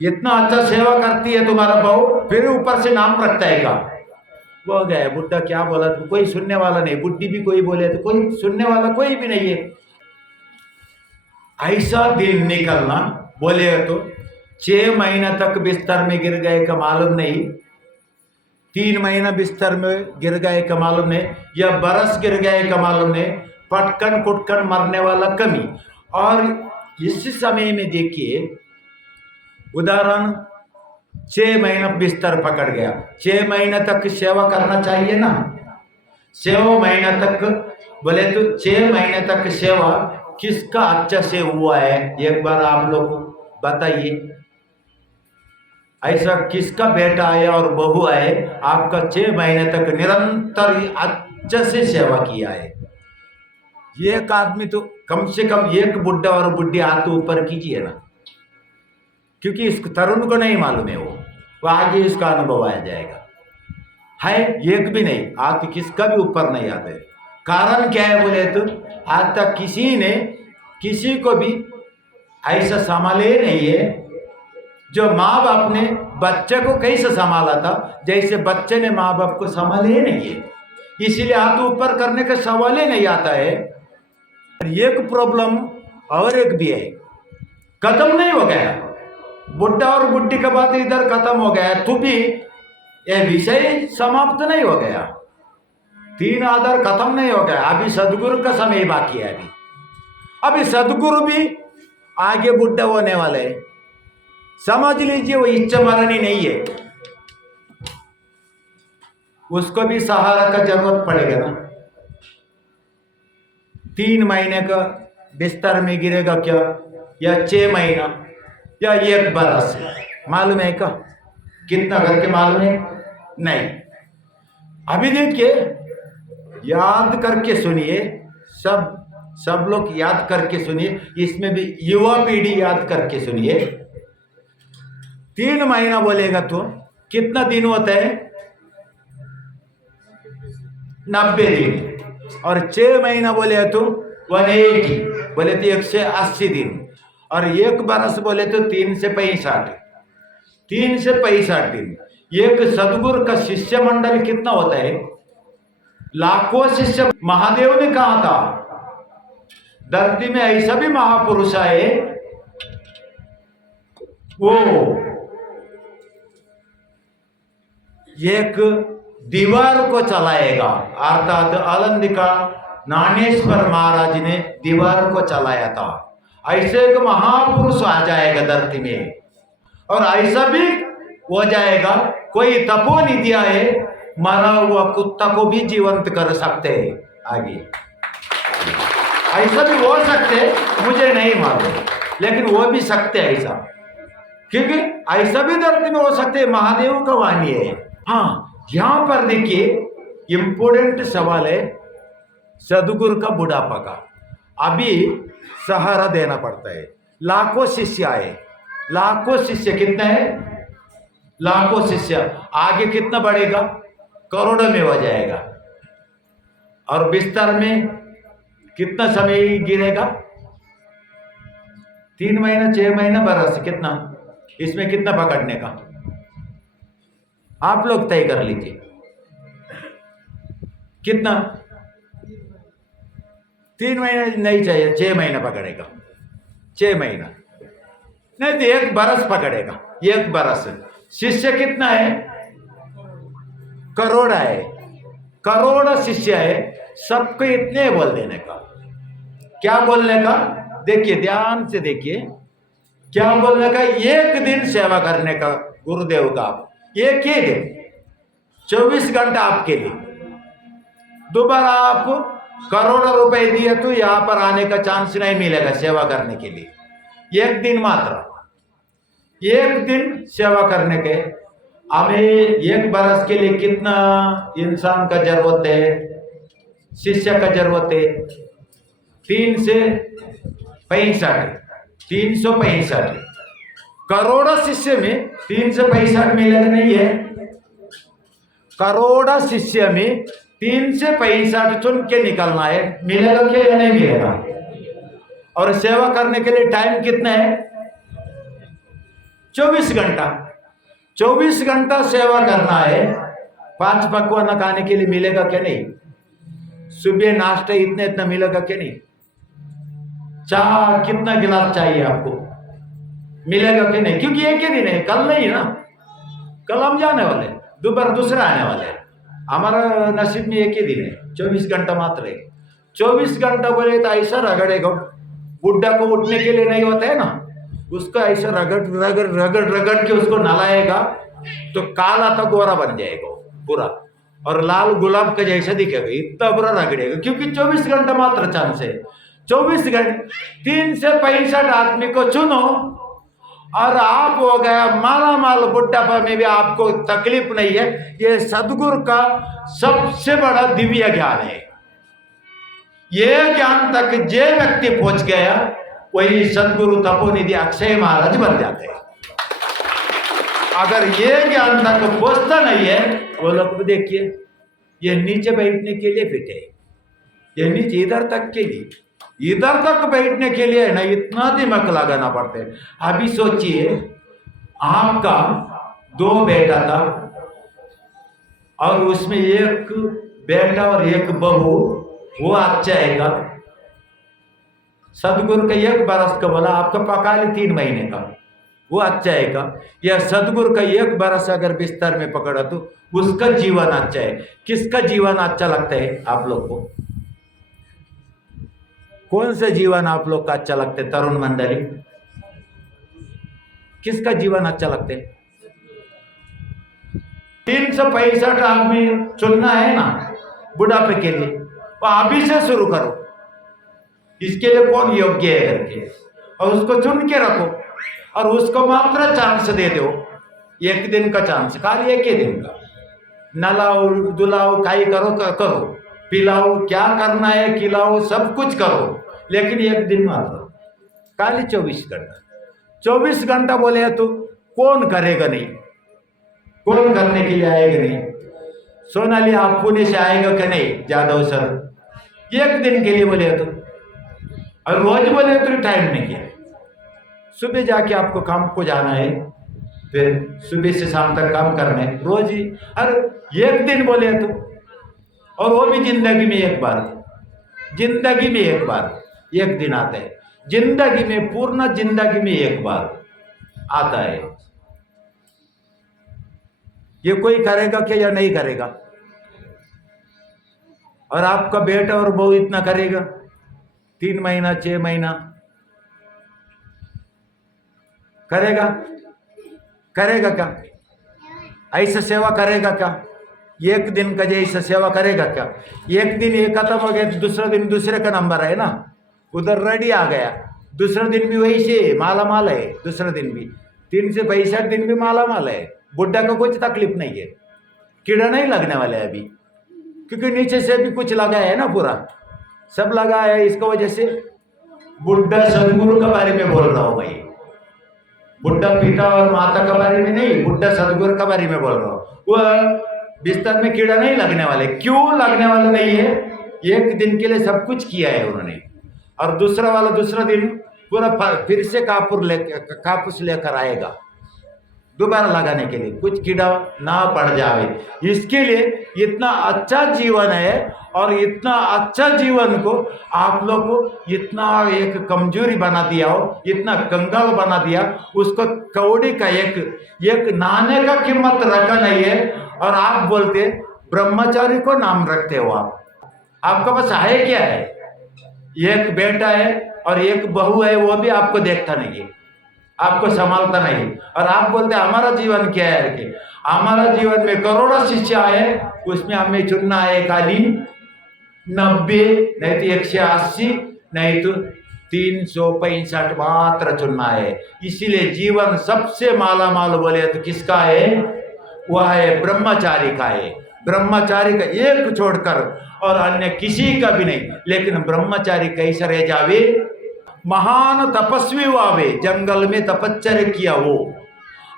इतना अच्छा सेवा करती है तुम्हारा बहू, फिर ऊपर से नाम रखता है का वो गया बुढ़ा, क्या बोला तो कोई सुनने वाला नहीं, बुढ़ी भी कोई बोले तो कोई सुनने वाला कोई भी नहीं है। ऐसा दिन निकलना बोले तो 6 महीना तक बिस्तर में गिर गए का मालूम नहीं, 3 महीना बिस्तर में गिर गए का मालूम नहीं, या बरस गिर गए का मालूम नहीं, पटकन कुटकन मरने वाला कमी। और इस समय में देखिए, उदाहरण 6 महीना बिस्तर पकड़ गया, 6 महीने तक सेवा करना चाहिए ना। 6 महीने तक बोले तो 6 महीने तक सेवा किसका अच्छा से हुआ है, एक बार आप लोग बताइए। ऐसा किसका बेटा है और बहू है आपका 6 महीने तक निरंतर अच्छे से सेवा किया है? एक आदमी तो कम से कम एक बुढ़ा और बुढ़ी हाथ ऊपर कीजिए ना, क्योंकि इस तरुण को नहीं मालूम है, वो आगे इसका अनुभव आ जाएगा। है एक भी नहीं, हाथ किसका भी ऊपर नहीं आते। कारण क्या है बोले तो आज तक किसी ने किसी को भी ऐसा संभाले नहीं है जो माँ बाप ने बच्चे को कैसे संभाला था, जैसे बच्चे ने माँ बाप को संभाले नहीं है। इसीलिए हाथ ऊपर करने का सवाल ही नहीं आता है। एक प्रॉब्लम और एक भी है, खत्म नहीं हो गया, बुढ़ा और बुढ़ी का बात इधर खत्म हो गया, तो भी ये विषय समाप्त नहीं हो गया, 3 आधार खत्म नहीं हो गया। अभी सदगुरु का समय बाकी है। अभी सदगुरु भी आगे बुढ़ा होने वाले हैं, समझ लीजिए। वो इच्छा मरनी नहीं है, उसको भी सहारा का जरूरत पड़ेगा ना। 3 महीने का बिस्तर में गिरेगा क्या, या 6 महीना, या 1 बरस? मालूम है क्या कितना करके? मालूम है नहीं। अभी देखिए, याद करके सुनिए, सब लोग याद करके सुनिए, इसमें भी युवा पीढ़ी याद करके सुनिए। 3 महीना बोलेगा तो कितना दिन होता है? 90 दिन। और 6 महीना बोले तो 180, बोले तो 180 दिन। और 1 बरस बोले तो 3 से 65 दिन। एक सदगुरु का शिष्य मंडल कितना होता है? लाखों शिष्य। महादेव ने कहा था धरती में ऐसा भी महापुरुष है, वो एक दीवार को चलाएगा, अर्थात आलंदिका ज्ञानेश्वर महाराज ने दीवार को चलाया था। ऐसे एक महापुरुष आ जाएगा धरती में, और ऐसा भी हो जाएगा कोई तपोनिधि है, मरा हुआ कुत्ता को भी जीवंत कर सकते हैं आगे। ऐसा भी हो सकते, मुझे नहीं मालूम, लेकिन वो भी सकते हैं ऐसा, क्योंकि ऐसा भी धरती में हो सकते हैं। महादेव का वाणी है। हाँ, यहां पर देखिए इंपोर्टेंट सवाल है सदगुरु का बुढ़ापा का। अभी सहारा देना पड़ता है, लाखों शिष्य आए, लाखों शिष्य कितने हैं? लाखों शिष्य। आगे कितना बढ़ेगा? करोड़ों में हो जाएगा। और बिस्तर में कितना समय गिरेगा? 3 महीना, 6 महीना, बरस, कितना? इसमें कितना पकड़ने का आप लोग तय कर लीजिए। कितना? 3 महीना नहीं चाहिए, 6 महीना पकड़ेगा। 6 महीना नहीं तो 1 बरस पकड़ेगा। 1 बरस। शिष्य कितना है? करोड़ है, करोड़ शिष्य है। सबको इतने बोल देने का। क्या बोलने का? देखिए ध्यान से देखिए, क्या बोलने का? 1 दिन सेवा करने का गुरुदेव का। एक ही दिन, 24 घंटा आपके लिए। दोबारा आपको करोड़ों रुपए दिए तो यहां पर आने का चांस नहीं मिलेगा सेवा करने के लिए। 1 दिन मात्र, 1 दिन सेवा करने के। हमें 1 बरस के लिए कितना इंसान का जरूरत है, शिष्य का जरूरत है? 3 से 65, 365। करोड़ शिष्य में 365 मिलेगा नहीं है। करोड़ शिष्य में 3 से 65 चुन के निकलना है। मिलेगा क्या या नहीं मिलेगा? और सेवा करने के लिए टाइम कितना है? 24 घंटा। 24 घंटा सेवा करना है। 5 पकवान खाने के लिए मिलेगा क्या नहीं? सुबह नाश्ता इतना मिलेगा क्या नहीं? चाह कितना गिलास चाहिए आपको? मिलेगा कि नहीं? क्योंकि एक ही दिन है, कल नहीं ना। कल हम जाने वाले, दोपहर दूसरा आने वाले। हमारा नसीब में एक ही दिन है, 24 घंटा मात्र है। 24 घंटा बोले तो ऐसा रगड़ेगा बुड्ढा को उठने के लिए नहीं होता है ना, उसको ऐसा रगड़ रगड़ रगड़ रगड़ के उसको नलाएगा तो काला तो गोरा बन जाएगा पूरा, और लाल गुलाब का जैसा दिखेगा, इतना बुरा रगड़ेगा, क्योंकि 24 घंटा मात्र चांस है। 24 घंटे 3 से 65 आदमी को चुनो और आप हो गया माला माल, बुढ़ापा में भी आपको तकलीफ नहीं है। ये सदगुरु का सबसे बड़ा दिव्य ज्ञान है। ये ज्ञान तक जे व्यक्ति पहुंच गया वही सदगुरु तपोनिधि अक्षय महाराज बन जाते हैं। अगर ये ज्ञान तक पहुंचता नहीं है, वो लोग देखिए ये नीचे बैठने के लिए फिट है, ये नीचे इधर तक के लिए, इधर तक बैठने के लिए ना इतना दिमाग लगाना पड़ता है। अभी सोचिए आपका 2 बेटा था और उसमें एक बेटा और एक बहू, वो अच्छा आएगा। सदगुरु का 1 बरस का बोला, आपका पका ले 3 महीने का, वो अच्छा आएगा। या सदगुरु का 1 बरस अगर बिस्तर में पकड़ा तो उसका जीवन अच्छा है। किसका जीवन अच्छा लगता है आप लोग को? कौन सा जीवन आप लोग का अच्छा लगता है? तरुण मंडली, किसका जीवन अच्छा लगता है? 365 आदमी चुनना है ना बुढ़ापे के लिए, तो अभी से शुरू करो। इसके लिए कौन योग्य है करके, और उसको चुन के रखो और उसको मात्र चांस दे दो, 1 दिन का चांस, खाली 1 ही दिन का। नलाओ दुलाओ काई करो करो, पिलाओ, क्या करना है खिलाओ, सब कुछ करो, लेकिन 1 दिन मात्र, खाली 24 घंटा। 24 घंटा बोले तो कौन करेगा नहीं, कौन करने के लिए आएगा नहीं? सोनाली आप पुणे से आएगा कि नहीं जादव सर? 1 दिन के लिए बोले तो, और रोज बोले तो टाइम नहीं किया। सुबह जाके आपको काम को जाना है, फिर सुबह से शाम तक काम करना है रोज ही, और 1 दिन बोले तो, और वो भी जिंदगी में 1 बार, जिंदगी में 1 बार 1 दिन आता है, जिंदगी में, पूर्ण जिंदगी में 1 बार आता है। ये कोई करेगा क्या या नहीं करेगा? और आपका बेटा और बहू इतना करेगा 3 महीना 6 महीना करेगा? करेगा क्या? ऐसा सेवा करेगा क्या? 1 दिन का जैसा सेवा करेगा क्या? 1 दिन ये खत्म हो गया तो दूसरा दिन दूसरे का नंबर है ना, उधर रेडी आ गया, दूसरा दिन भी वही से माला माल है, दूसरा दिन भी 3 से 65 दिन भी माला माल है। बुढ़ा को कुछ तकलीफ नहीं है, कीड़ा नहीं लगने वाला है अभी, क्योंकि नीचे से भी कुछ लगा है ना, पूरा सब लगा है। इसका वजह से बुढ़ा सदगुरु के बारे में बोल रहा हूं मैं, बुढ़ा पिता और माता के बारे में नहीं, बुढ़ा सदगुरु के बारे में बोल रहा हूँ। वह बिस्तर में कीड़ा नहीं लगने वाले। क्यों लगने वाला नहीं है? 1 दिन के लिए सब कुछ किया है उन्होंने, और दूसरा वाला दूसरा दिन पूरा फिर से कापूस लेकर आएगा दोबारा लगाने के लिए, कुछ कीड़ा ना पड़ जाए। इसके लिए इतना अच्छा जीवन है, और इतना अच्छा जीवन को आप लोग को इतना एक कमजोरी बना दिया हो, इतना कंगाल बना दिया, उसको कौड़ी का एक नाने का कीमत रखा नहीं है। और आप बोलते ब्रह्मचारी को नाम रखते हो आप, आपका पास है क्या है? 1 बेटा है और 1 बहू है, वो भी आपको देखता नहीं है, आपको संभालता नहीं, और आप बोलते हमारा जीवन क्या है कि हमारा जीवन में करोड़ों शिष्य है, उसमें हमें चुनना है खाली 90, नहीं तो 180, नहीं तो 365 मात्र चुनना है। इसीलिए जीवन सबसे माला माल बोले तो किसका है? वह है ब्रह्मचारी का है। ब्रह्मचारी का 1 छोड़कर और अन्य किसी का भी नहीं। लेकिन ब्रह्मचारी कैसे रह जावे? महान तपस्वी वावे, जंगल में तपश्चर्या किया वो,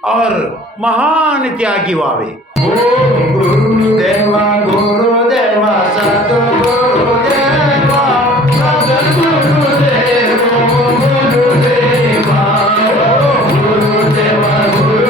और महान त्यागी वावे। गुरुदेवा गुरुदेवा सद्गुरुदेवा सद्गुरुदेवा गुरुदेवा गुरुदेवा गुरुदेवा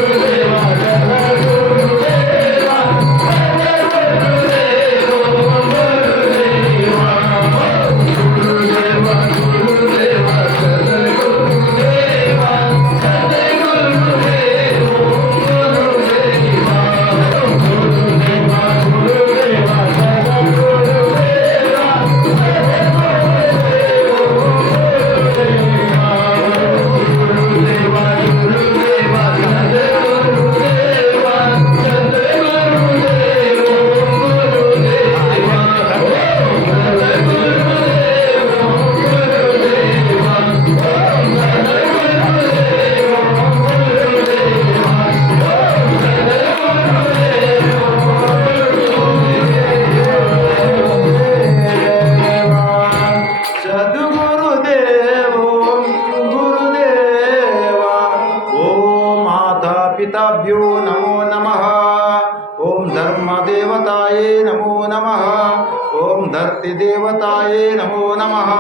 ओम धरती देवताये नमो नमः।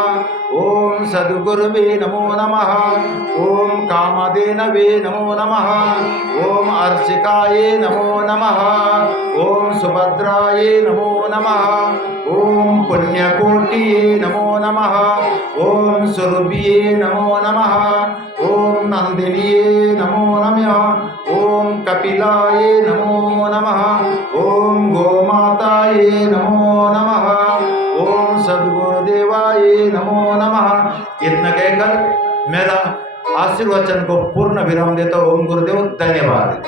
ओम सद्गुरुवे नमो नमः। ओम कामधेनवे नमो नमः। ओम अर्चिकाये नमो नमः। ओम सुभद्राये नमो नमः। ओम पुण्यकोटिये नमो नमः। ओम सुरभिये नमो नमः। ओम नंदिनिये नमो नमः। ओम कपिलाये नमो नमः। ओम गोमाताये नमो नमः। ओम सद्गुरुदेवाये नमो नमः। इतना कहकर मेरा आशीर्वचन को पूर्ण विराम देता हूँ। ओम गुरुदेव धन्यवाद।